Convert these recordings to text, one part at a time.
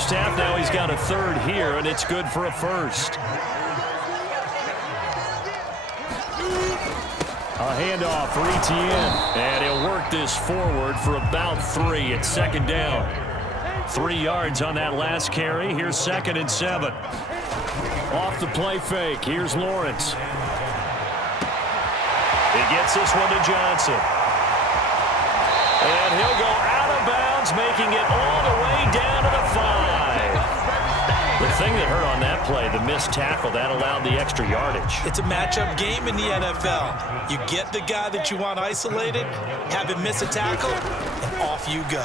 first half. Now he's got a third here, and it's good for a first. A handoff for Etienne, and he'll work this forward for about 3 at second down. 3 yards on that last carry. Here's 2nd and 7. Off the play fake. Here's Lawrence. He gets this one to Johnson. And he'll go out of bounds, making it all the way down to the 5. The thing that hurt on that play, the missed tackle, that allowed the extra yardage. It's a matchup game in the NFL. You get the guy that you want isolated, have him miss a tackle, and off you go.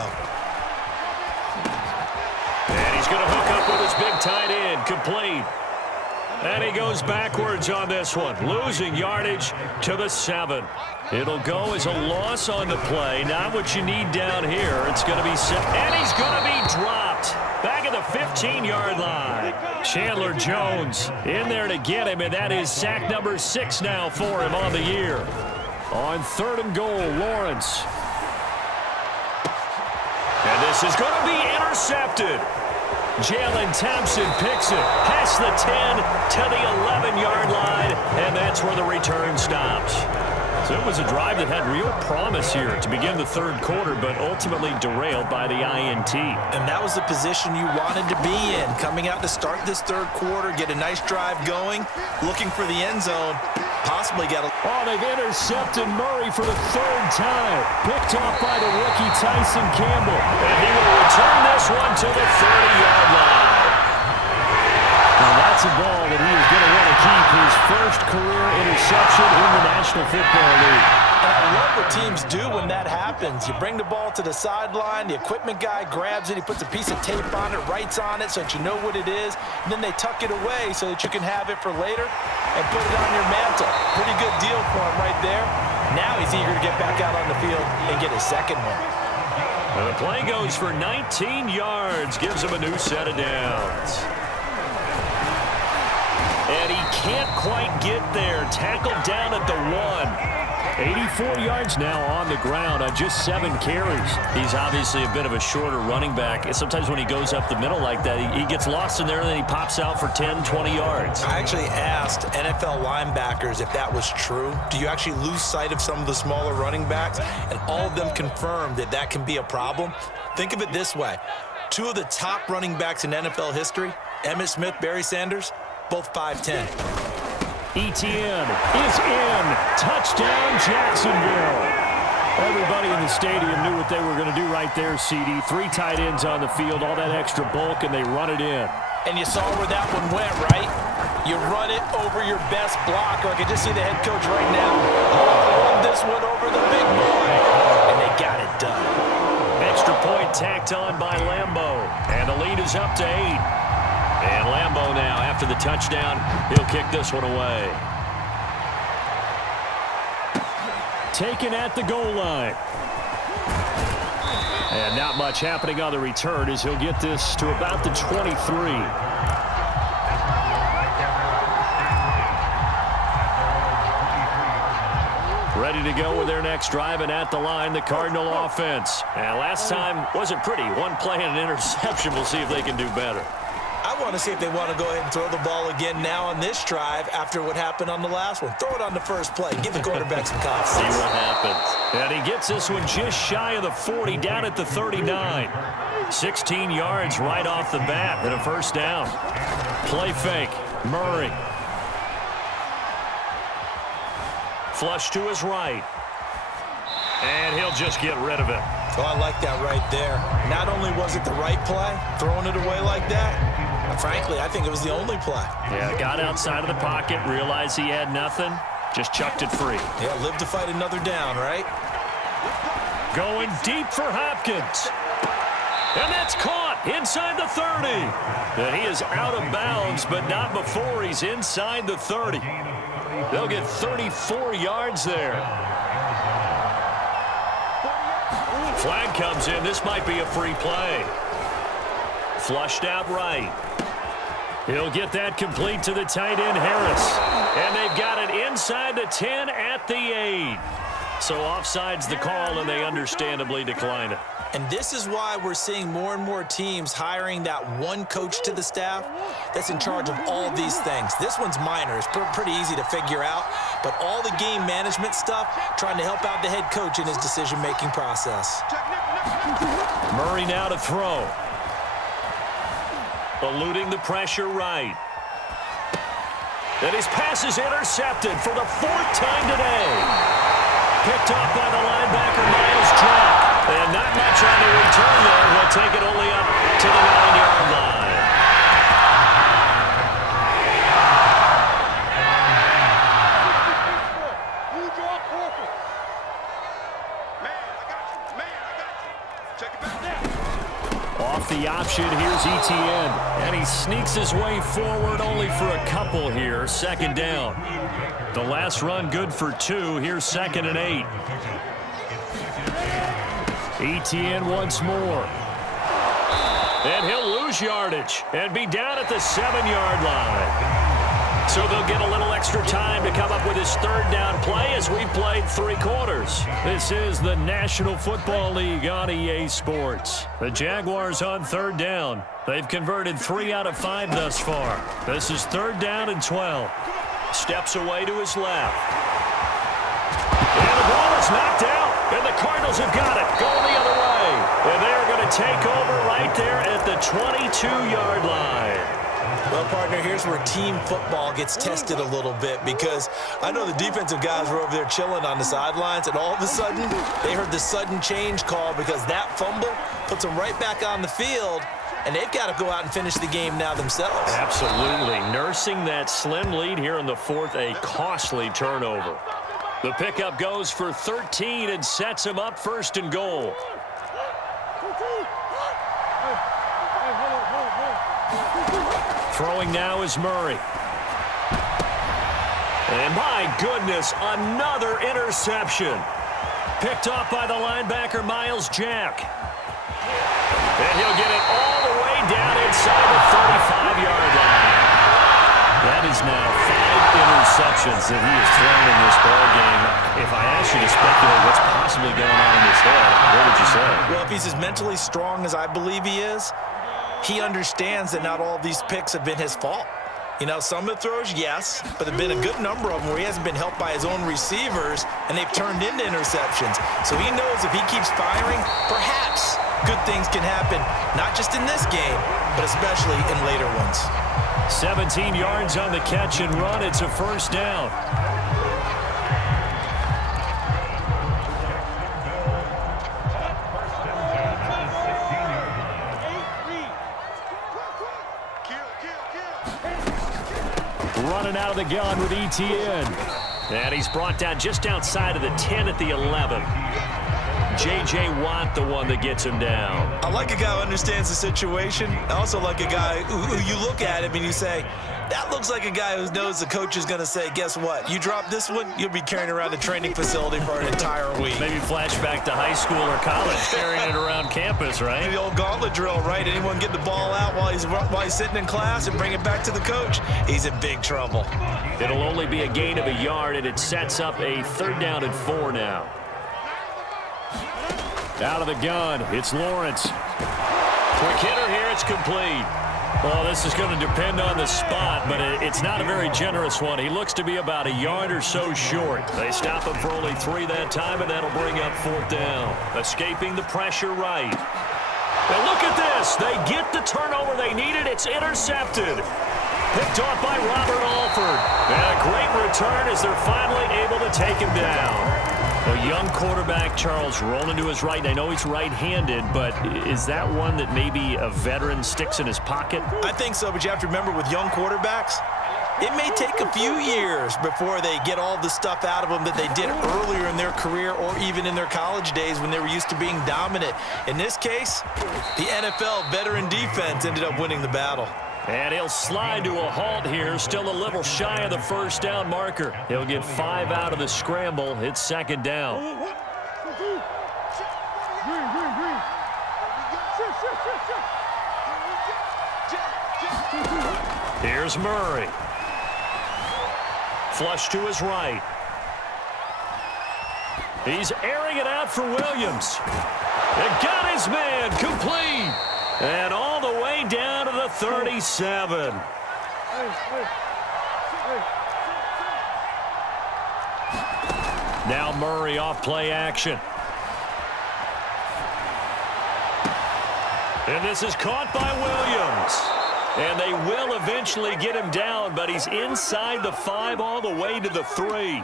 And he's going to hook up with his big tight end, complete. And he goes backwards on this one, losing yardage to the 7. It'll go as a loss on the play. Not what you need down here. It's going to be set, and he's going to be dropped back at the 15-yard line. Chandler Jones in there to get him, and that is sack number 6 now for him on the year. On 3rd and goal, Lawrence. And this is going to be intercepted. Jalen Thompson picks it past the 10 to the 11-yard line, and that's where the return stops. So it was a drive that had real promise here to begin the 3rd quarter, but ultimately derailed by the INT. And that was the position you wanted to be in, coming out to start this 3rd quarter, get a nice drive going, looking for the end zone, possibly get a... Oh, they've intercepted Murray for the 3rd time. Picked off by the rookie Tyson Campbell. And he will return this one to the 30-yard line. Now that's a ball that he is going to want to keep, his first career interception in the National Football League. And I love what teams do when that happens. You bring the ball to the sideline, the equipment guy grabs it, he puts a piece of tape on it, writes on it so that you know what it is, and then they tuck it away so that you can have it for later and put it on your mantle. Pretty good deal for him right there. Now he's eager to get back out on the field and get his 2nd one. And the play goes for 19 yards, gives him a new set of downs. And he can't quite get there. Tackled down at the 1. 84 yards now on the ground on just 7 carries. He's obviously a bit of a shorter running back. Sometimes when he goes up the middle like that, he gets lost in there and then he pops out for 10, 20 yards. I actually asked NFL linebackers if that was true. Do you actually lose sight of some of the smaller running backs? And all of them confirmed that that can be a problem. Think of it this way. 2 of the top running backs in NFL history, Emmitt Smith, Barry Sanders, both 5'10". Etienne is in. Touchdown, Jacksonville. Everybody in the stadium knew what they were going to do right there, CD. 3 tight ends on the field, all that extra bulk, and they run it in. And you saw where that one went, right? You run it over your best blocker. I can just see the head coach right now. Run this one over the big boy. And they got it done. Extra point tacked on by Lambeau. And the lead is up to 8. And Lambeau now, after the touchdown, he'll kick this one away. Taken at the goal line. And not much happening on the return as he'll get this to about the 23. Ready to go with their next drive, and at the line, the Cardinal offense. And last time wasn't pretty. 1 play and an interception. We'll see if they can do better. I want to see if they want to go ahead and throw the ball again now on this drive after what happened on the last one. Throw it on the first play. Give the quarterback some confidence. See what happens. And he gets this one just shy of the 40, down at the 39. 16 yards right off the bat and a first down. Play fake. Murray. Flush to his right. And he'll just get rid of it. Oh, I like that right there. Not only was it the right play, throwing it away like that, frankly, I think it was the only play. Yeah, got outside of the pocket, realized he had nothing, just chucked it free. Yeah, live to fight another down, right? Going deep for Hopkins. And that's caught inside the 30. And he is out of bounds, but not before he's inside the 30. They'll get 34 yards there. Flag comes in. This might be a free play. Flushed out right. He'll get that complete to the tight end, Harris. And they've got it inside the 10 at the 8. So offside's the call, and they understandably decline it. And this is why we're seeing more and more teams hiring that one coach to the staff that's in charge of all these things. This one's minor. It's pretty easy to figure out. But all the game management stuff, trying to help out the head coach in his decision-making process. Murray now to throw. Eluding the pressure right. And his pass is intercepted for the 4th time today. Picked up by the linebacker, Miles Jack. And not much on the return there. He'll take it only up to the 9-yard line. Off the option, here's Etienne. And he sneaks his way forward only for a couple here. 2nd down. The last run good for 2. Here's 2nd and 8. Etienne once more. And he'll lose yardage and be down at the 7-yard line. So they'll get a little extra time to come up with his 3rd down play as we played 3 quarters. This is the National Football League on EA Sports. The Jaguars on 3rd down. They've converted 3 out of 5 thus far. This is 3rd down and 12. Steps away to his left. And the ball is knocked out. And the Cardinals have got it. Going the other way. And they're going to take over right there at the 22-yard line. Well, partner, here's where team football gets tested a little bit, because I know the defensive guys were over there chilling on the sidelines, and all of a sudden they heard the sudden change call because that fumble puts them right back on the field, and they've got to go out and finish the game now themselves. Absolutely. Nursing that slim lead here in the 4th, a costly turnover. The pickup goes for 13 and sets him up 1st and goal. Throwing now is Murray. And my goodness, another interception. Picked off by the linebacker, Miles Jack. And he'll get it all the way down inside the 35-yard line. That is now 5 interceptions that he has thrown in this ball game. If I asked you to speculate what's possibly going on in his head, what would you say? Well, if he's as mentally strong as I believe he is, he understands that not all these picks have been his fault. You know, some of the throws, yes, but there have been a good number of them where he hasn't been helped by his own receivers, and they've turned into interceptions. So he knows if he keeps firing, perhaps good things can happen, not just in this game, but especially in later ones. 17 yards on the catch and run. It's a 1st down. Running out of the gun with Etienne. And he's brought down just outside of the 10 at the 11. J.J. Watt, the one that gets him down. I like a guy who understands the situation. I also like a guy who you look at him and you say, that looks like a guy who knows the coach is going to say, guess what? You drop this one, you'll be carrying around the training facility for an entire week. Maybe flashback to high school or college, carrying it around campus, right? The old gauntlet drill, right? Anyone get the ball out while he's sitting in class and bring it back to the coach, he's in big trouble. It'll only be a gain of a yard, and it sets up a 3rd down and 4 now. Out of the gun, it's Lawrence. Quick hitter here, it's complete. Well, this is going to depend on the spot, but it's not a very generous one. He looks to be about a yard or so short. They stop him for only 3 that time, and that'll bring up 4th down. Escaping the pressure right. Now look at this. They get the turnover they needed. It's intercepted. Picked off by Robert Alford. And a great return as they're finally able to take him down. A young quarterback, Charles, rolling to his right. I know he's right-handed, but is that one that maybe a veteran sticks in his pocket? I think so, but you have to remember with young quarterbacks, it may take a few years before they get all the stuff out of them that they did earlier in their career or even in their college days when they were used to being dominant. In this case, the NFL veteran defense ended up winning the battle. And he'll slide to a halt here, still a little shy of the 1st down marker. He'll get 5 out of the scramble. It's 2nd down. Here's Murray. Flush to his right. He's airing it out for Williams. It got his man complete. And all the way down to the 37. Now Murray off play action. And this is caught by Williams. And they will eventually get him down, but he's inside the 5 all the way to the 3.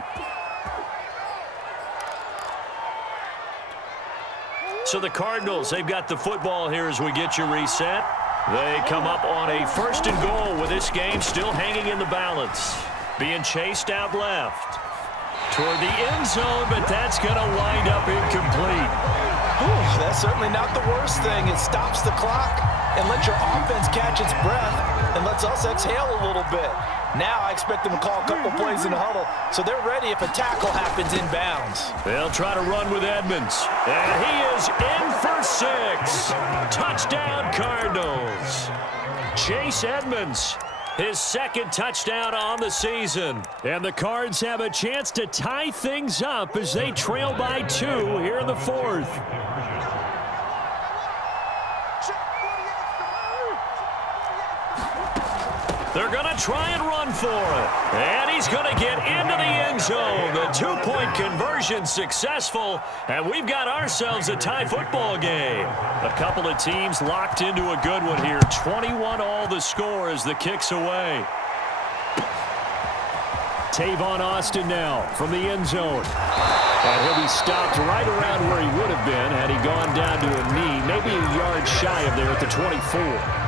So the Cardinals, they've got the football here as we get you reset. They come up on a 1st and goal with this game still hanging in the balance. Being chased out left. Toward the end zone, but that's going to wind up incomplete. Ooh, that's certainly not the worst thing. It stops the clock and lets your offense catch its breath and lets us exhale a little bit. Now I expect them to call a couple plays in the huddle, so they're ready if a tackle happens inbounds. They'll try to run with Edmonds. And he is in for 6. Touchdown, Cardinals. Chase Edmonds, his 2nd touchdown on the season. And the Cards have a chance to tie things up as they trail by 2 here in the 4th. They're going to try and run for it. And he's going to get into the end zone. The 2-point conversion successful. And we've got ourselves a tie football game. A couple of teams locked into a good one here. 21-all the score as the kick's away. Tavon Austin now from the end zone. And he'll be stopped right around where he would have been had he gone down to a knee. Maybe a yard shy of there at the 24.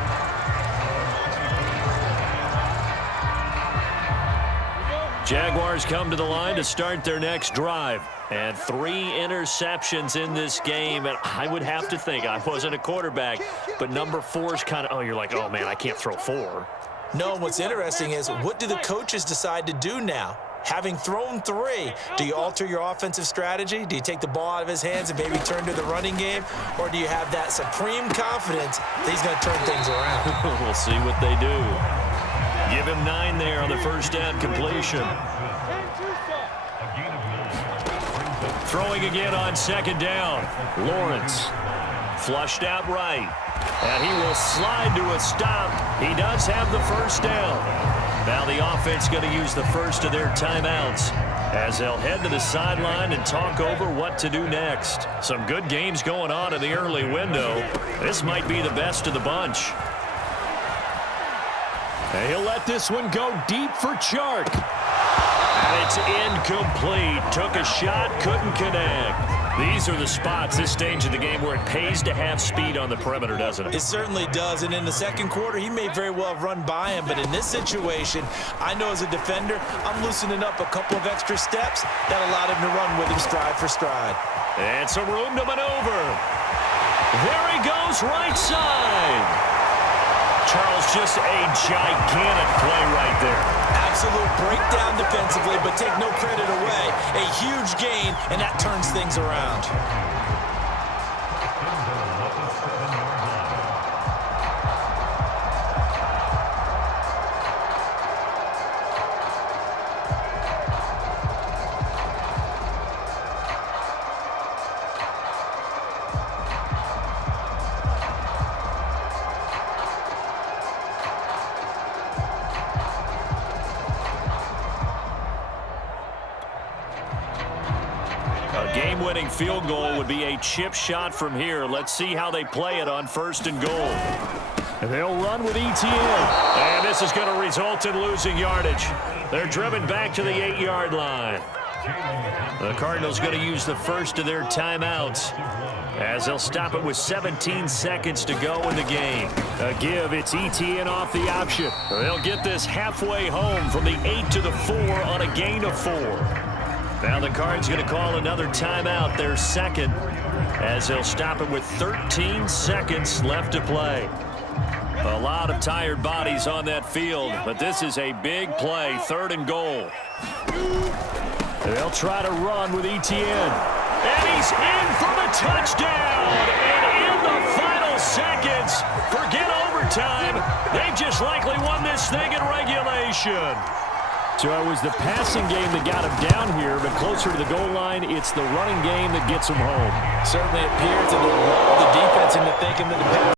Jaguars come to the line to start their next drive. And 3 interceptions in this game. And I would have to think, I wasn't a quarterback, but number 4 is kind of, you're like, oh, man, I can't throw 4. No, what's interesting is what do the coaches decide to do now? Having thrown 3, do you alter your offensive strategy? Do you take the ball out of his hands and maybe turn to the running game? Or do you have that supreme confidence that he's going to turn things around? We'll see what they do. Give him 9 there on the first down completion. Throwing again on 2nd down. Lawrence flushed out right. And he will slide to a stop. He does have the first down. Now the offense going to use the first of their timeouts as they'll head to the sideline and talk over what to do next. Some good games going on in the early window. This might be the best of the bunch. And he'll let this one go deep for Chark. And it's incomplete. Took a shot, couldn't connect. These are the spots, this stage of the game, where it pays to have speed on the perimeter, doesn't it? It certainly does. And in the 2nd quarter, he may very well have run by him. But in this situation, I know as a defender, I'm loosening up a couple of extra steps that allowed him to run with him stride for stride. And some room to maneuver. There he goes, right side. Charles, just a gigantic play right there. Absolute breakdown defensively, but take no credit away. A huge gain, and that turns things around. Game-winning field goal would be a chip shot from here. Let's see how they play it on 1st and goal. And they'll run with ETN. And this is going to result in losing yardage. They're driven back to the 8-yard line. The Cardinals going to use the first of their timeouts as they'll stop it with 17 seconds to go in the game. A give, it's ETN off the option. They'll get this halfway home from the 8 to the 4 on a gain of 4. Now the Cards going to call another timeout, their 2nd, as they'll stop it with 13 seconds left to play. A lot of tired bodies on that field, but this is a big play, 3rd and goal. They'll try to run with ETN. And he's in for the touchdown. And in the final seconds, forget overtime. They just likely won this thing in regulation. So it was the passing game that got him down here, but closer to the goal line, it's the running game that gets him home. Certainly appears that they lulled the defense into thinking that the pass